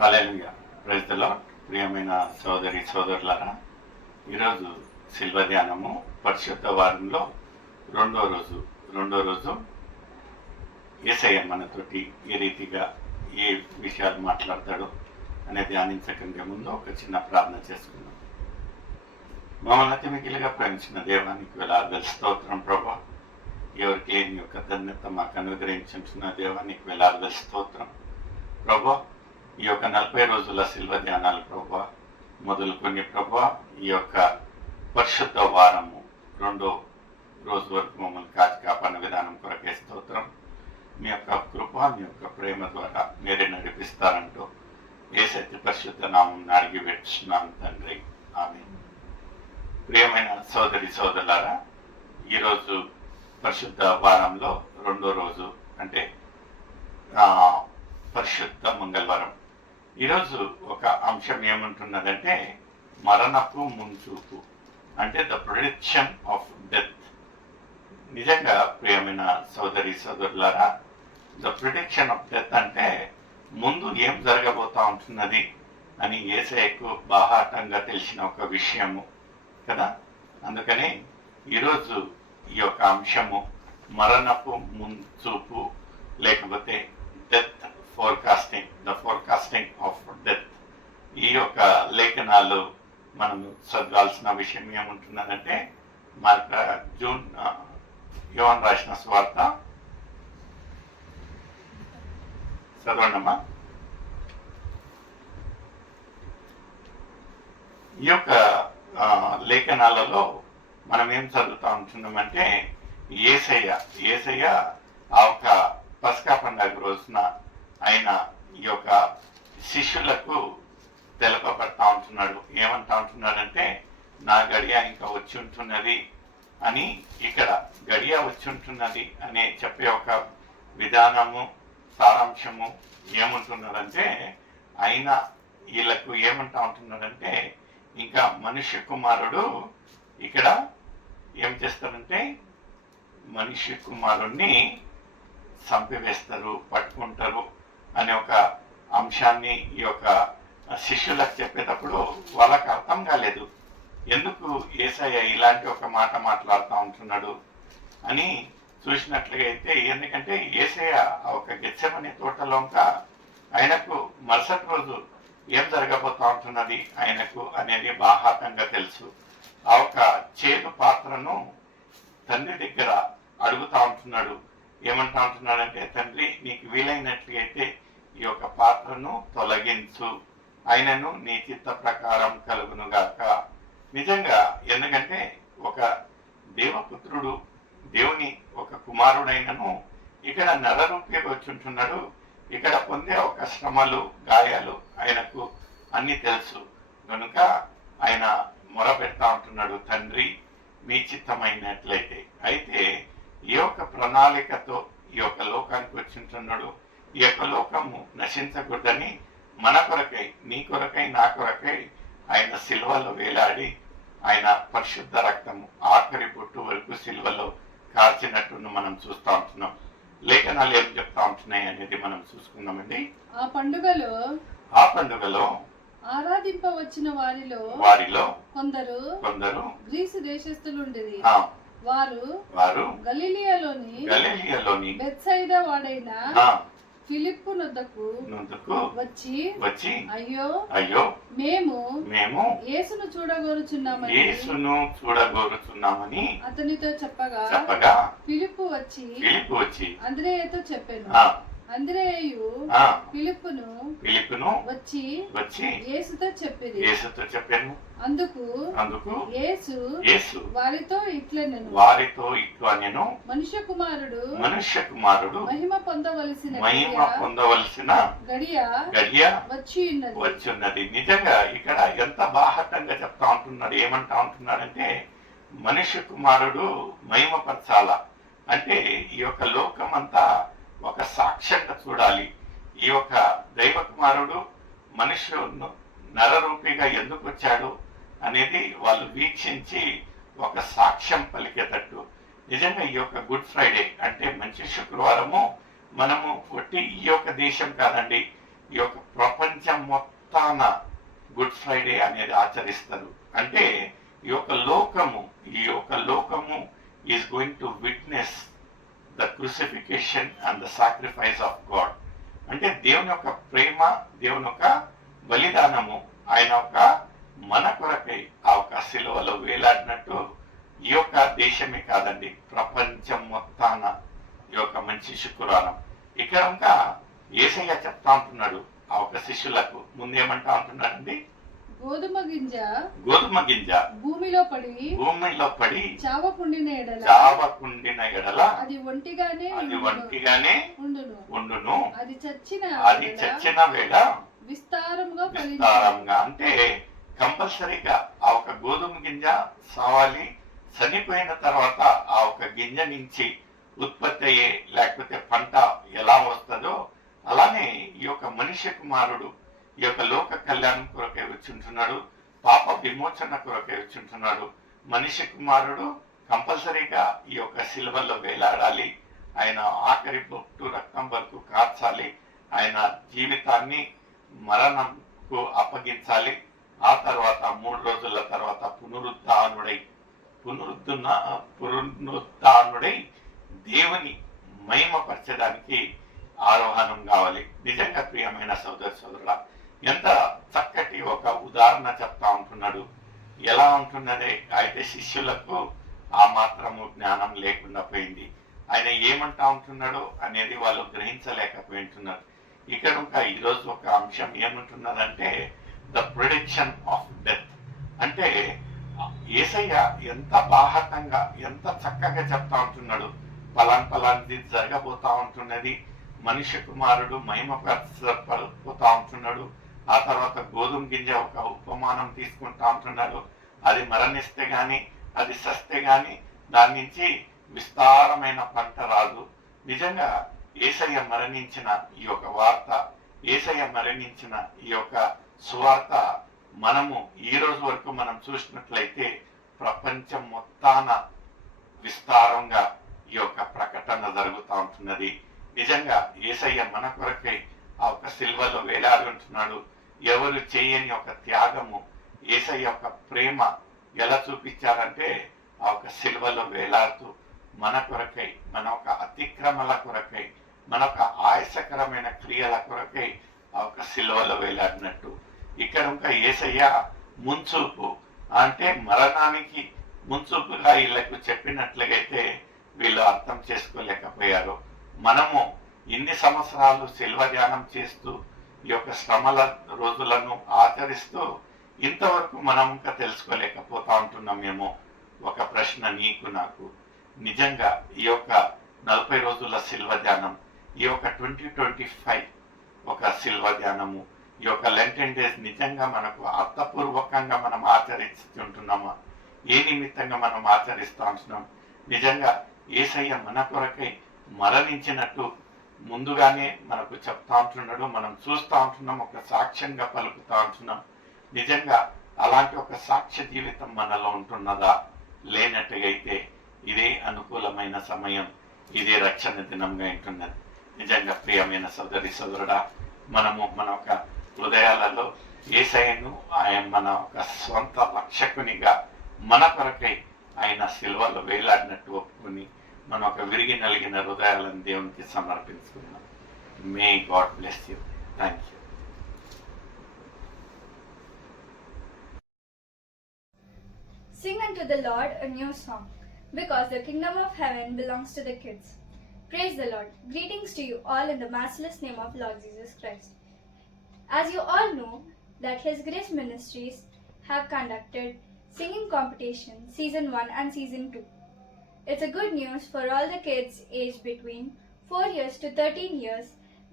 Hallelujah. Praise the lord. ప్రియమైన సోదరి సోదరులారా, ఈరోజు శిల్వ ధ్యానము పరిశుద్ధ వారంలో రెండో రోజు యేసయ్య మనతోటి ఏ రీతిగా ఏ విషయాలు మాట్లాడతాడో అనే ధ్యానించకంటే ముందు ఒక చిన్న ప్రార్థన చేసుకుందాం. మమ్మల్ని అతి మిగిలిగా ప్రేమించిన దేవానికి వేలాది స్తోత్రం ప్రభా. ఎవరికి లేని యొక్క ధన్యత మాకు అనుగ్రహించున్న దేవానికి వేలాది స్తోత్రం ప్రభా. ఈ యొక్క 40 రోజుల శిల్వ ధ్యానాలు ప్రభా మొదలుకొని ప్రభా ఈ యొక్క పరిశుద్ధ వారము రెండో రోజు వరకు మమ్మల్ని కాపాడిన విధానం కొరకే స్తోత్రం. మీ యొక్క కృప మీ యొక్క ప్రేమ ద్వారా మీరే నడిపిస్తారంటూ యేసయ్య పరిశుద్ధ నామం అడిగి పెట్టుచున్నాను తండ్రి, ఆమేన్. ప్రియమైన సోదరి సోదరులారా, ఈరోజు పరిశుద్ధ వారంలో రెండో రోజు అంటే పరిశుద్ధ మంగళవారం. ఈరోజు ఒక అంశం ఏమంటున్నదంటే మరణపు ముంచూపు, అంటే ద ప్రిడిక్షన్ ఆఫ్ డెత్. నిజంగా ప్రియమైన సోదరి సోదరులారా, ద ప్రిడిక్షన్ ఆఫ్ డెత్ అంటే ముందు ఏం జరగబోతా ఉంటున్నది అని యేసయ్యకు బాహాటంగా తెలిసిన ఒక విషయము కదా. అందుకని ఈరోజు ఈ యొక్క అంశము మరణపు ముంచూపు లేకపోతే death forecasting, the forecasting of death. ఈ యొక్క లేఖనాలు మనము చదవాల్సిన విషయం ఏముంటున్నదంటే యోహాను రాసిన సువార్త చదవండమ్మా. ఈ యొక్క లేఖనాలలో మనం ఏం చదువుతా ఉంటున్నామంటే యేసయ్య ఆ ఒక పస్కా పండుగ రోజున ఆయన ఈ యొక్క శిష్యులకు తెలపబడతా ఉంటున్నాడు. ఏమంటా ఉంటున్నాడంటే నా గడియ ఇంకా వచ్చి ఉంటున్నది అని. ఇక్కడ గడియ వచ్చి ఉంటున్నది అనే చెప్పే ఒక విధానము సారాంశము ఏముంటున్నదంటే ఆయన వీళ్ళకు ఏమంటా ఉంటున్నాడంటే ఇంకా మనుష్య కుమారుడు ఇక్కడ ఏం చేస్తారంటే మనుష్య కుమారుణ్ణి చంపివేస్తారు, పట్టుకుంటారు అనే ఒక అంశాన్ని ఈ యొక్క శిష్యులకు చెప్పేటప్పుడు వాళ్ళకి అర్థం కాలేదు. ఎందుకు యేసయ్య ఇలాంటి ఒక మాట మాట్లాడుతూ ఉంటున్నాడు అని చూసినట్లుగా అయితే, ఎందుకంటే యేసయ్య ఒక గెత్సెమనే తోటలోంక ఆయనకు మరుసటి రోజు ఏం జరగబోతా ఉంటున్నది ఆయనకు అనేది బాహాటంగా తెలుసు. ఆ ఒక చేదు పాత్రను తండ్రి దగ్గర అడుగుతా ఉంటున్నాడు. ఏమంటా ఉంటున్నాడంటే, తండ్రి నీకు వీలైనట్లయితే ఈ యొక్క పాత్రను తొలగించు, ఆయనను నీ చిత్త ప్రకారం కలుగునుగాక. నిజంగా ఎందుకంటే ఒక దేవపుత్రుడు, దేవుని ఒక కుమారుడైనను ఇక్కడ నరరూపే వచ్చుంటున్నాడు. ఇక్కడ పొందే ఒక శ్రమలు గాయాలు ఆయనకు అన్ని తెలుసు కనుక ఆయన మొరపెడతా ఉంటున్నాడు, తండ్రి మీ చిత్తమైనట్లయితే. అయితే ఈ యొక్క ప్రణాళికతో ఈ యొక్క లోకానికి వచ్చింటున్నాడు. ఈ యొక్క లోకము నశించకూడదని మన కొరకై, నీ కొరకై, నా కొరకై ఆయన సిల్వలో వేలాడి ఆయన పరిశుద్ధ రక్తము ఆఖరి బొట్టు వరకు సిల్వలో కార్చినట్టును మనం చూస్తూ ఉంటున్నాం. లేఖనాలు ఏం చెప్తా ఉంటున్నాయి అనేది మనం చూసుకుందామండి. ఆ పండుగలో ఆరాధింపవచ్చిన వారిలో కొందరు గ్రీసు దేశస్థులుండిరి. వారు గలిలియాలోని బెత్సైదా వాడైన ఫిలిప్పు నొద్దకు వచ్చి అయ్యో మేము యేసును చూడగోరుచున్నామని అతనితో చెప్పగా ఫిలిప్పు వచ్చి అంద్రేయతో చెప్పాను. అంద్రేయు ఫిలిప్పును వచ్చి యేసుతో చెప్పాను. అందుకు యేసు వారితో ఇట్లనెను, మనుష్య కుమారుడు మహిమ పొందవలసిన గడియ వచ్చి ఉన్నది. నిజంగా ఇక్కడ ఎంత బాహటంగా చెప్తా ఉంటున్నాడు. ఏమంటా ఉంటున్నాడంటే మనుష్య కుమారుడు మహిమపరచాల అంటే ఈ యొక్క లోకం అంతా ఒక సాక్ష్యంగా చూడాలి. ఈ యొక్క దైవ కుమారుడు మనుష్యుడు నరరూపిగా ఎందుకు వచ్చాడు అనేది వాళ్ళు వీక్షించి ఒక సాక్ష్యం పలికేటట్టు. నిజంగా ఈ యొక్క గుడ్ ఫ్రైడే అంటే మంచి శుక్రవారము మనము ఒట్టి ఈ యొక్క దేశం కాదండి, ఈ యొక్క ప్రపంచం మొత్తాన గుడ్ ఫ్రైడే అనేది ఆచరిస్తారు. అంటే ఈ యొక్క లోకము is going to witness the crucifixion and the sacrifice of God. అంటే దేవుని యొక్క ప్రేమ, దేవుని యొక్క బలిదానము, ఆయన యొక్క మన కొరకై ఆ యొక్క సిలువలో వేలాడినట్టు ఈ యొక్క దేశమే కాదండి, ప్రపంచం మొత్తాన ఈ యొక్క మంచి శుక్రవారం. ఇక్కడ ఇంకా యేసయ్య చెప్తా ఉంటున్నాడు ఆ ఒక శిష్యులకు, ముందేమంటా ఉంటున్నాడండి, గోధుమ గింజ భూమిలో పడి చావకుండిన ఎడల అది ఒంటిగానే ఉండును, అది చచ్చిన వేళ విస్తారంగా. అంటే కంపల్సరీగా ఆ ఒక గోధుమ గింజ సావాలి, చనిపోయిన తర్వాత ఆ ఒక గింజ నుంచి ఉత్పత్తి అయ్యే లేకపోతే పంట ఎలా వస్తుందో అలానే ఈ యొక్క మనిషి కుమారుడు ఈ యొక్క లోక కళ్యాణం కొరకే వచ్చుంటున్నాడు, పాప విమోచన కొరకే వచ్చుంటున్నాడు. మనిషి కుమారుడు కంపల్సరీగా ఈ యొక్క సిలువలో వేలాడాలి, ఆయన ఆఖరి బొట్టు రక్తం వరకు కార్చాలి, ఆయన జీవితాన్ని మరణంకు అప్పగించాలి. ఆ తర్వాత 3 రోజుల తర్వాత పునరుద్ధానుడై దేవుని మహిమపరచడానికి ఆరోహణం కావాలి. నిజంగా ప్రియమైన సోదరుడా, ఎంత చక్కటి ఒక ఉదాహరణ చెప్తా ఉంటున్నాడు. ఎలా ఉంటున్నదే అయితే శిష్యులకు ఆ మాత్రము జ్ఞానం లేకుండా పోయింది. ఆయన ఏమంటా ఉంటున్నాడో అనేది వాళ్ళు గ్రహించలేకపోయింటున్నారు. ఇక్కడ ఇంకా ఈరోజు ఒక అంశం ఏమంటున్నదంటే ద ప్రిడిక్షన్ ఆఫ్ డెత్. అంటే యేసయ్య ఎంత బాహటంగా ఎంత చక్కగా చెప్తా ఉంటున్నాడు, పలాంటి జరగబోతా ఉంటున్నది, మనిషి కుమారుడు మహిమపరచబోతా ఉంటున్నాడు. ఆ తర్వాత గోధుమ గింజ ఒక ఉపమానం తీసుకుంటా ఉంటున్నాడు, అది మరణిస్తే గాని అది సస్తే గాని దాని నుంచి విస్తారమైన పంట రాదు. నిజంగా యేసయ్య మరణించిన ఈ యొక్క వార్త, యేసయ్య మరణించిన ఈ యొక్క సువార్త మనము ఈ రోజు వరకు మనం చూసినట్లయితే ప్రపంచం మొత్తాన విస్తారంగా ఈ యొక్క ప్రకటన జరుగుతూ ఉంటున్నది. నిజంగా యేసయ్య మన కొరకై ఆ ఒక సిల్వలో వేలాడి ఉంటున్నాడు. ఎవరు చేయని ఒక త్యాగము, యేసయ్య యొక్క ప్రేమ ఎలా చూపించారంటే ఆ ఒక సిల్వలో వేలాడుతూ మన కొరకై, మన ఒక అతిక్రమల కొరకై, మన ఒక ఆయాసకరమైన క్రియల కొరకై ఆ ఒక సిల్వలో వేలాడినట్టు. ఇక్కడ ఇంకా యేసయ్య ముంచూపు అంటే మరణానికి ముంచూపుగా వీళ్ళకు చెప్పినట్లుగైతే వీళ్ళు అర్థం చేసుకోలేకపోయారు. మనము ఇన్ని సంవత్సరాలు శిల్వ ధ్యానం చేస్తూ ఈ యొక్క శ్రమల రోజులను ఆచరిస్తూ ఇంతవరకు మనం ఇంకా తెలుసుకోలేకపోతా ఉంటున్నామేమో. ఒక ప్రశ్న నీకు నాకు, నిజంగా ఈ యొక్క 40 రోజుల శిల్వ ధ్యానం, ఈ యొక్క 2025 ఒక శిల్వ ధ్యానము, ఈ యొక్క లెంటెన్ డేస్ నిజంగా మనకు అర్థపూర్వకంగా మనం ఆచరిస్తుంటున్నామా? ఏ నిమిత్తంగా మనం ఆచరిస్తూ ఉంటున్నాం? నిజంగా యేసయ్య మన కొరకై మరణించినట్టు ముందుగానే మనకు చెప్తా ఉంటున్నాడు, మనం చూస్తూ ఉంటున్నాం, ఒక సాక్ష్యంగా పలుకుతా ఉంటున్నాం. నిజంగా అలాంటి ఒక సాక్ష్య జీవితం మనలో ఉంటున్నదా? లేనట్టుగైతే ఇదే అనుకూలమైన సమయం, ఇదే రక్షణ దినంగా ఉంటున్నది. నిజంగా ప్రియమైన సోదరి సోదరుడా, మనము మన ఒక హృదయాలలో యేసయ్యను ఆయన మన ఒక స్వంత రక్షకునిగా మన కొరకై ఆయన సిల్వలో వేలాడినట్టు ఒప్పుకొని మన ఒక విరిగి నలిగిన హృదయాలను దేవునికి సమర్పించుకున్నాం. May God bless you. Thank you. Sing unto the Lord a new song, because the kingdom of heaven belongs to the kids. Praise the Lord. Greetings to you all in the matchless name of Lord Jesus Christ. As you all know that His Grace Ministries have conducted singing competition season 1 and season 2. It's a good news for all the kids aged between 4 years to 13 years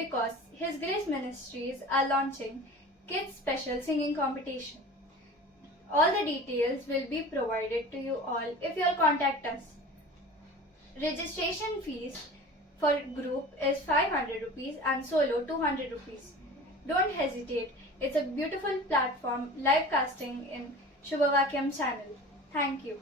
because His Grace Ministries are launching kids special singing competition. All the details will be provided to you all if you all contact us. Registration fees for group is 500 rupees and solo 200 rupees. Don't hesitate. It's a beautiful platform live casting in Shubhavakyam channel. Thank you.